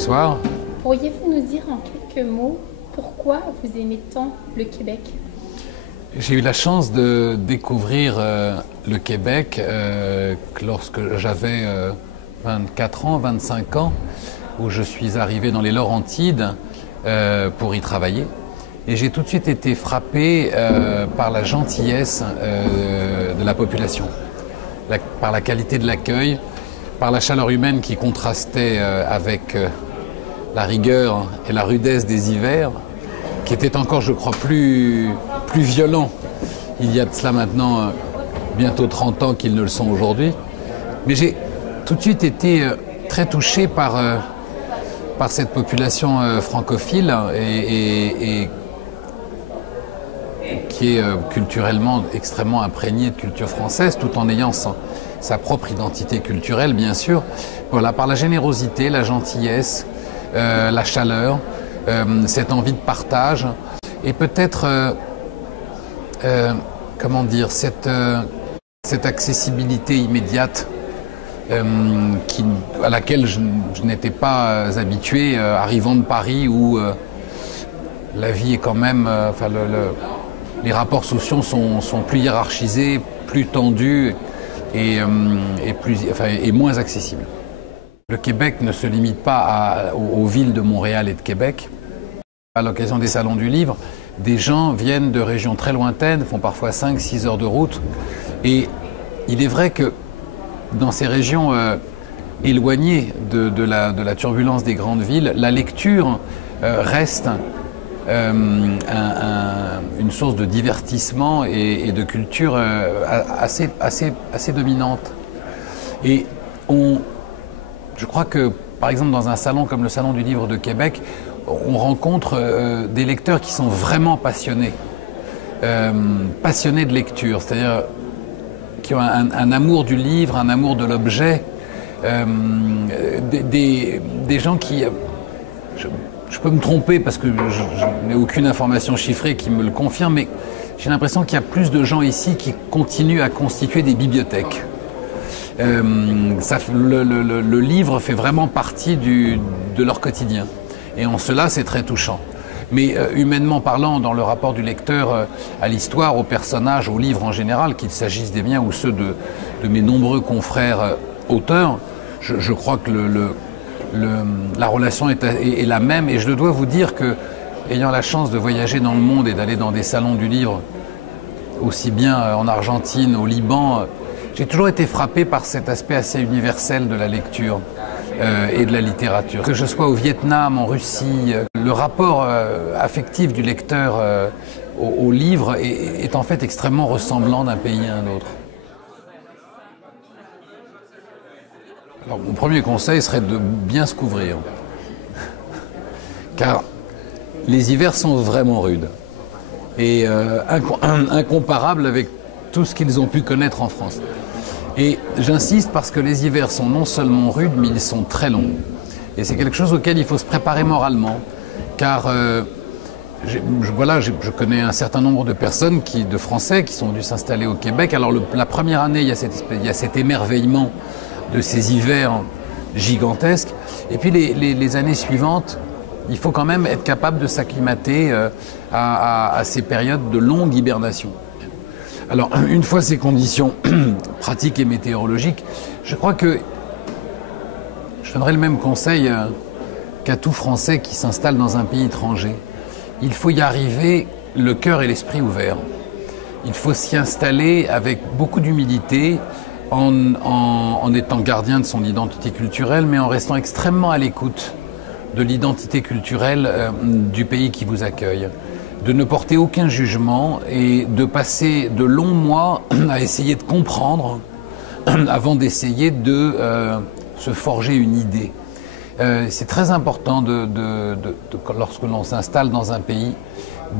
bonsoir. Pourriez-vous nous dire en quelques mots pourquoi vous aimez tant le Québec? J'ai eu la chance de découvrir le Québec lorsque j'avais 24 ans, 25 ans, où je suis arrivé dans les Laurentides pour y travailler. Et j'ai tout de suite été frappé par la gentillesse de la population, par la qualité de l'accueil, par la chaleur humaine qui contrastait avec la rigueur et la rudesse des hivers, qui étaient encore, je crois, plus violents il y a de cela maintenant bientôt 30 ans qu'ils ne le sont aujourd'hui. Mais j'ai tout de suite été très touché par cette population francophile et qui est culturellement extrêmement imprégnée de culture française, tout en ayant sa propre identité culturelle, bien sûr. Voilà, par la générosité, la gentillesse, la chaleur, cette envie de partage, et peut-être, comment dire, cette accessibilité immédiate à laquelle je n'étais pas habitué, arrivant de Paris, où la vie est quand même... les rapports sociaux sont plus hiérarchisés, plus tendus et moins accessibles. Le Québec ne se limite pas aux villes de Montréal et de Québec. À l'occasion des salons du livre, des gens viennent de régions très lointaines, font parfois 5-6 heures de route. Et il est vrai que dans ces régions éloignées de la turbulence des grandes villes, la lecture reste une source de divertissement et de culture assez dominante. Et je crois que, par exemple, dans un salon comme le Salon du Livre de Québec, on rencontre des lecteurs qui sont vraiment passionnés de lecture, c'est-à-dire qui ont un amour du livre, un amour de l'objet, des gens qui... Je peux me tromper parce que je n'ai aucune information chiffrée qui me le confirme, mais j'ai l'impression qu'il y a plus de gens ici qui continuent à constituer des bibliothèques. Le livre fait vraiment partie de leur quotidien. Et en cela, c'est très touchant. Mais humainement parlant, dans le rapport du lecteur à l'histoire, aux personnages, aux livres en général, qu'il s'agisse des miens ou ceux de mes nombreux confrères auteurs, je crois que la relation est la même. Et je dois vous dire que, ayant la chance de voyager dans le monde et d'aller dans des salons du livre, aussi bien en Argentine, au Liban, j'ai toujours été frappé par cet aspect assez universel de la lecture et de la littérature. Que je sois au Vietnam, en Russie, le rapport affectif du lecteur au livre est en fait extrêmement ressemblant d'un pays à un autre. Alors, mon premier conseil serait de bien se couvrir, car les hivers sont vraiment rudes et incomparables avec tout ce qu'ils ont pu connaître en France. Et j'insiste parce que les hivers sont non seulement rudes, mais ils sont très longs. Et c'est quelque chose auquel il faut se préparer moralement, car je connais un certain nombre de personnes, de Français, qui sont venus s'installer au Québec. Alors la première année, il y a cet émerveillement de ces hivers gigantesques. Et puis les années suivantes, il faut quand même être capable de s'acclimater à ces périodes de longue hibernation. Alors, une fois ces conditions pratiques et météorologiques, je crois que je donnerais le même conseil qu'à tout Français qui s'installe dans un pays étranger. Il faut y arriver le cœur et l'esprit ouverts. Il faut s'y installer avec beaucoup d'humilité, en étant gardien de son identité culturelle, mais en restant extrêmement à l'écoute de l'identité culturelle du pays qui vous accueille. De ne porter aucun jugement et de passer de longs mois à essayer de comprendre avant d'essayer de se forger une idée. C'est très important lorsque l'on s'installe dans un pays,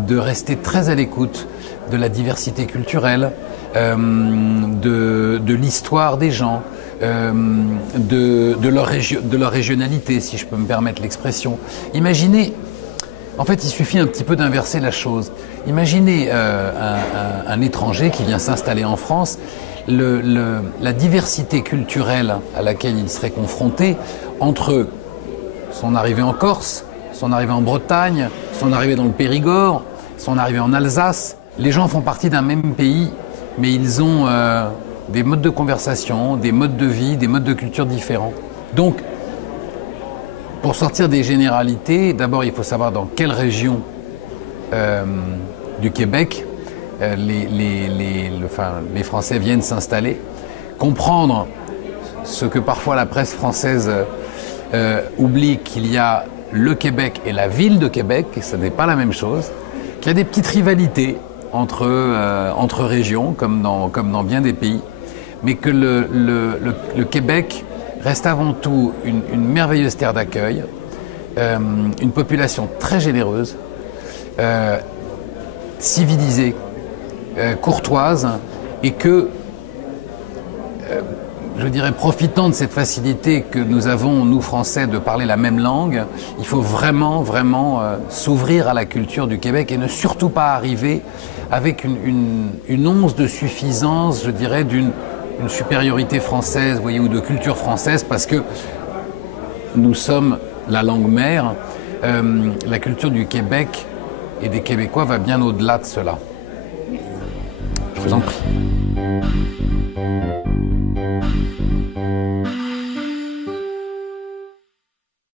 de rester très à l'écoute de la diversité culturelle, de l'histoire des gens, de leur régionalité, si je peux me permettre l'expression. Imaginez, en fait, il suffit un petit peu d'inverser la chose. Imaginez un étranger qui vient s'installer en France, la diversité culturelle à laquelle il serait confronté entre son arrivée en Corse, son arrivée en Bretagne, son arrivée dans le Périgord, son arrivée en Alsace. Les gens font partie d'un même pays, mais ils ont des modes de conversation, des modes de vie, des modes de culture différents. Donc, pour sortir des généralités, d'abord il faut savoir dans quelle région du Québec les Français viennent s'installer, comprendre ce que parfois la presse française oublie, qu'il y a le Québec et la ville de Québec, et ce n'est pas la même chose, qu'il y a des petites rivalités entre régions, comme dans bien des pays, mais que le Québec reste avant tout une merveilleuse terre d'accueil, une population très généreuse, civilisée, courtoise, et que, je dirais, profitant de cette facilité que nous avons, nous Français, de parler la même langue, il faut vraiment s'ouvrir à la culture du Québec et ne surtout pas arriver avec une once de suffisance, je dirais, d'une supériorité française, vous voyez, ou de culture française, parce que nous sommes la langue mère. La culture du Québec et des Québécois va bien au-delà de cela. Je vous en prie.